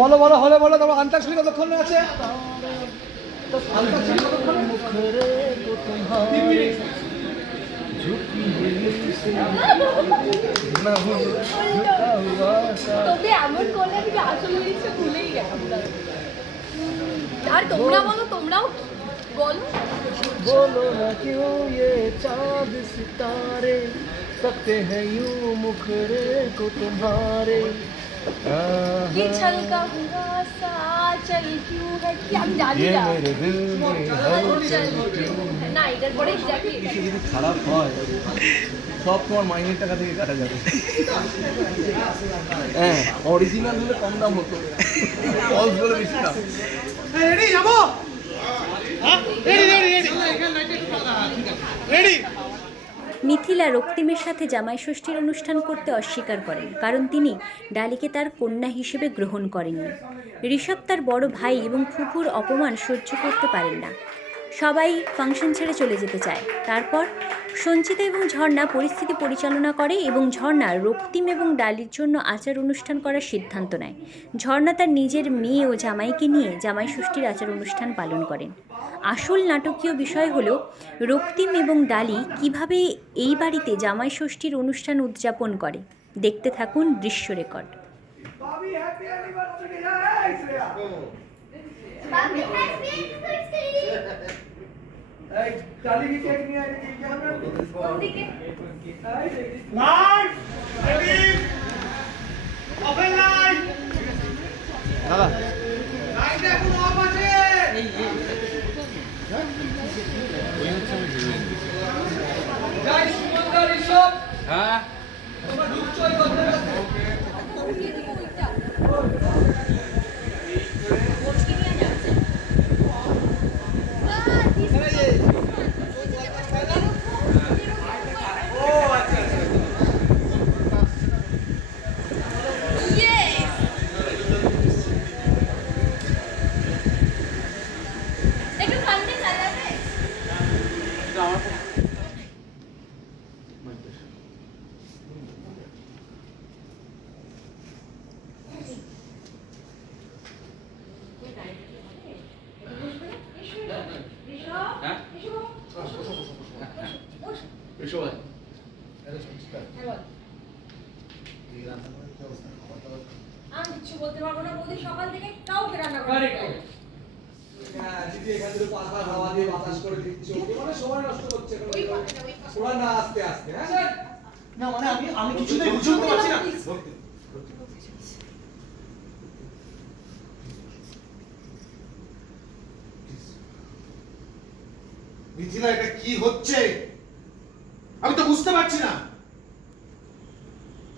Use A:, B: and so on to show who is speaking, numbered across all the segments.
A: বলো বলো হলে বলো তারপর আন্তাক্ষরী কতক্ষণ আছে আন্তাক্ষরী কতক্ষণ
B: मुखरे को तुम्हारे
A: তিন মিনিট
B: झुकी हुई से न हो झुका हुआ सा
C: তোকে এমন করলে আমি আসল জিনিসটা ভুলেই গেলাম আর তোমরা বলো তোমরাও বলো
B: बोलो न क्यों ये चांद सितारे सकते हैं यूं मुखरे को तुम्हारे
C: ये छलका हुआ सा चल क्यों है কি আমি জানি
B: ये
C: না
B: मेरे दिल में
C: চল
B: हलचल
C: क्यों है না এটার পরে দেখি
B: কিছু যদি খারাপ হয় সব তোমার মাইনের টাকা থেকে কাটা যাবে হ্যাঁ অরিজিনাল হলে কম দাম হতো ফলস বলে বেশি দাম
A: রেডি যাবো রেডি রেডি রেডি
D: Mithila রক্তিমের সাথে জামাই ষষ্ঠীর অনুষ্ঠান করতে অস্বীকার করেন, কারণ তিনি ডালিকে তার কন্যা হিসেবে গ্রহণ করেননি। ঋষভ তার বড় ভাই এবং ফুপুর অপমান সহ্য করতে পারেন না। সবাই ফাংশন ছেড়ে চলে যেতে চায়। তারপর সঞ্চিতা এবং ঝর্ণা পরিস্থিতি পরিচালনা করে এবং ঝর্ণা রক্তিম এবং ডালির জন্য আচার অনুষ্ঠান করার সিদ্ধান্ত নেয় ঝর্ণা তার নিজের মেয়ে ও জামাইকে নিয়ে জামাই ষষ্ঠীর আচার অনুষ্ঠান পালন করেন আসল নাটকীয় বিষয় হলো রক্তিম এবং ডালি কীভাবে এই বাড়িতে জামাই ষষ্ঠীর অনুষ্ঠান উদযাপন করে দেখতে থাকুন দৃশ্য রেকর্ড
A: এই শ্রেয়া এই ডালি কি কেক নিয়ে আয় কি হবে
C: ওদিকে
A: লাইভ রেডি ওপেন লাইভ
B: দাদা
A: লাইট এখন অফ আছে জয় সুমন্ত ঋষভ
B: হ্যাঁ
A: তোমরা ঢুকছো এই গল্পের কাছে ও আচ্ছা আচ্ছা
C: একটু সামনে চালাবে আমি কিছু বলতে পারব না বৌদি সকাল থেকে কাউকে রান্না করে
A: দিদি এখান থেকে পাখা হাওয়া দিয়ে বাতাস করে দিচ্ছে। ওকে মানে সময় নষ্ট করছে ওরা না আস্তে আস্তে হ্যাঁ? স্যার
E: না মানে আমি আমি কিছুতেই বুঝে পারছি না। মিথিলা এটা কি হচ্ছে? আমি তো বুঝতে পারছি না।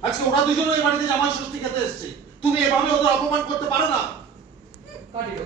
E: আজকে ওরা দুজনে এই বাড়িতে জামাই ষষ্ঠী খেতে এসছে। তুমি এভাবে ওদের অপমান করতে পারো না?
A: কাটিও